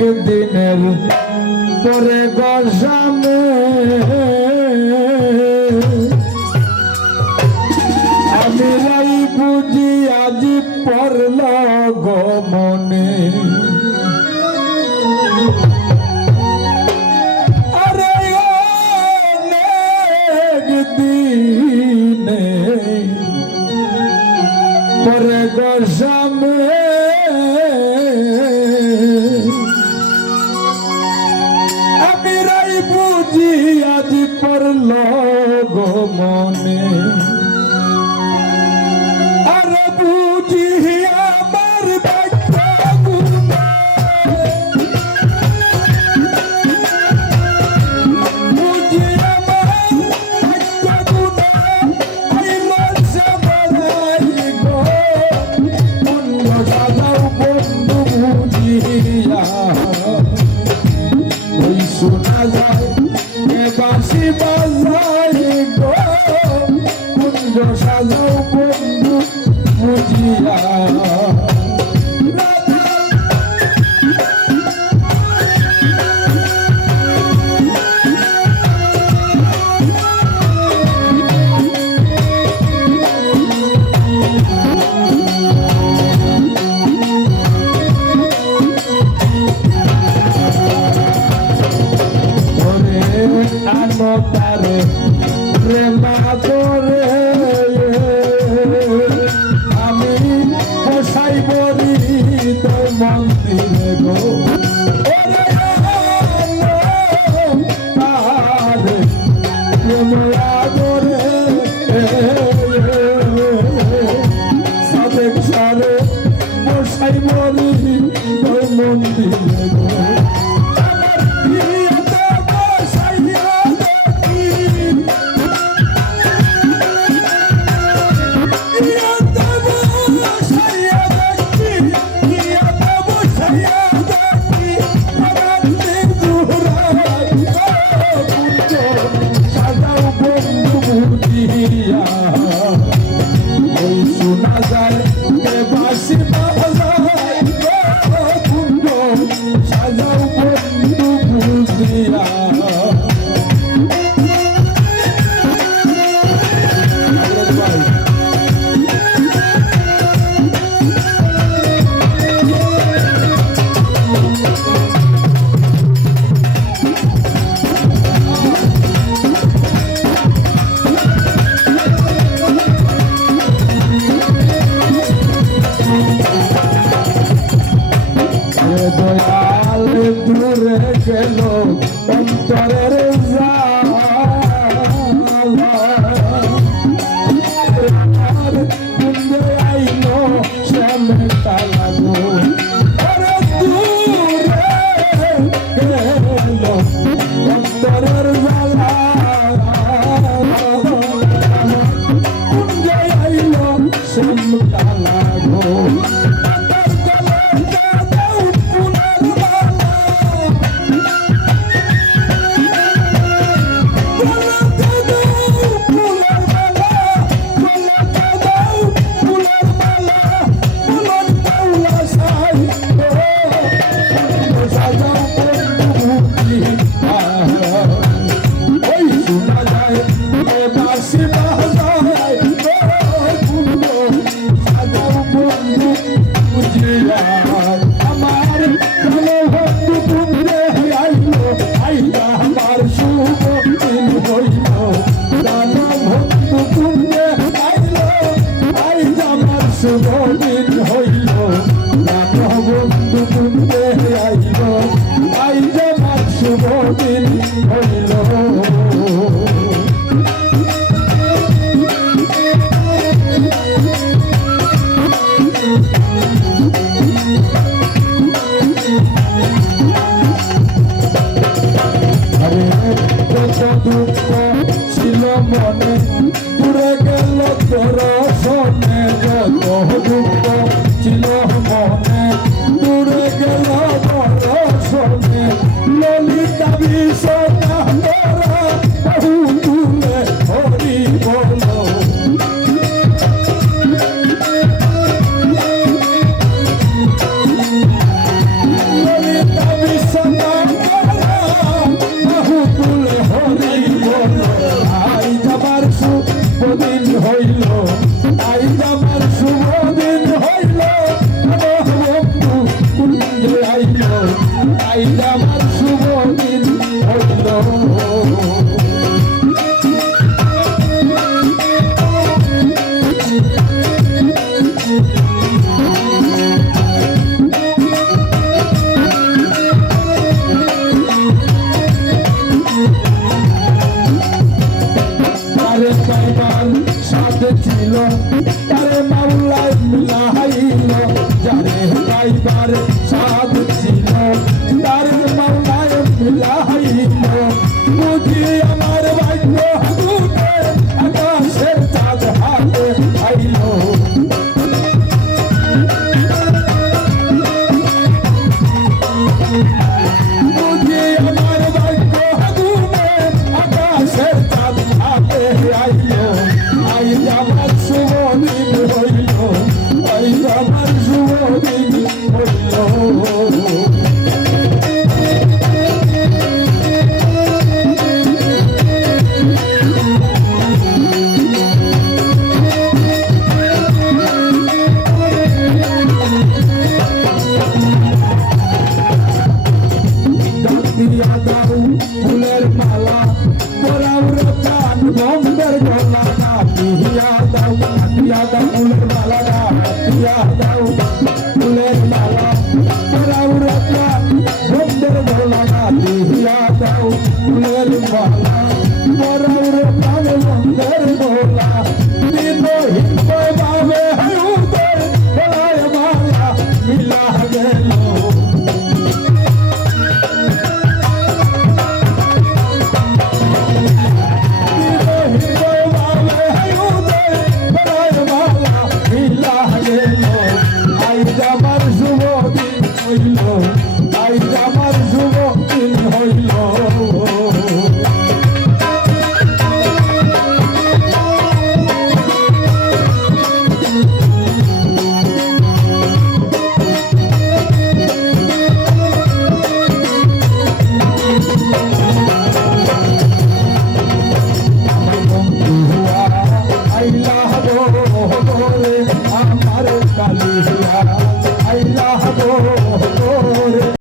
একদিনের পরে গসামে আমি রাই বুঝি আজি পড়ল গো মনে আরে একদিনে পরে গসামে বুঝি আজ পড়ল গো মনে আর বুঝি আমার বুঝি আমার গো পুণ্য সাজাও বন্ধু বুঝিয়া ওই শোনা যায় বাঁশি বাজাই গো কুঞ্জ সাজাও বন্ধু বুঝিয়া তারে প্রেমা করে আমি বসাই বলি তো মন্দিরে গো তারে প্রেমা করে সাদেক সারে বসাই বলি তো মন্দিরে গো শোনা যায় বাঁশি বাজায় কুঞ্জ সাজাও বন্ধু বুঝিয়া দয়াল দূরে গেল অন্তরের জাল কুন্দে আইল শ্যামে তালাগো দূরে গেল অন্তরের জালা কুন্দে আইল শ্যাম তালাগো শুভদিন হইল বন্ধু কুন্দে আইল আই আমার শুভদিন হইল দুঃখ ছিল মনে পুরে গেল তোর সনে যত দুঃখ ছিল মনে পুরে গেল তোর সনে ললিতা বিষণা বহু তুলে হরি বল ললিতা হইল আইজ আমার শুভ দিন হইল বন্ধু কুঞ্জে আইল আইজ আমার শুভ দিন হইল সাথে ছিল তারে মাওলায় মিলাইল যারে পাইবার সাথ ছিল তারে মাওলায় মিলাইল বুঝি আমার ভাগ্য হাতে আকাশের চাঁদ হাতে আইল বুঝি আমার ভাগ্য হাতে আকাশের চাঁদ হাতে আইল আইজ আমার শুভ দিন হইল আইজ আমার শুভ দিন হইল দিয়া দাও ফুলের মালা পরাও রে প্রাণ বন্ধের গলা না দিয়া দাও ফুলের মালা না দিয়া দাও ফুলের মালা পরাও রে প্রাণ বন্ধের গলা না দিয়া দাও ফুলের মালা পরাও রে প্রাণ বন্ধের গলা দিন হিন্দে ভাবে হয়ুতে গলায় মালা মিলা গেল আইজ আমার শুভ দিন হইল আইজ আমার শুভ দিন হইল আইলা বলে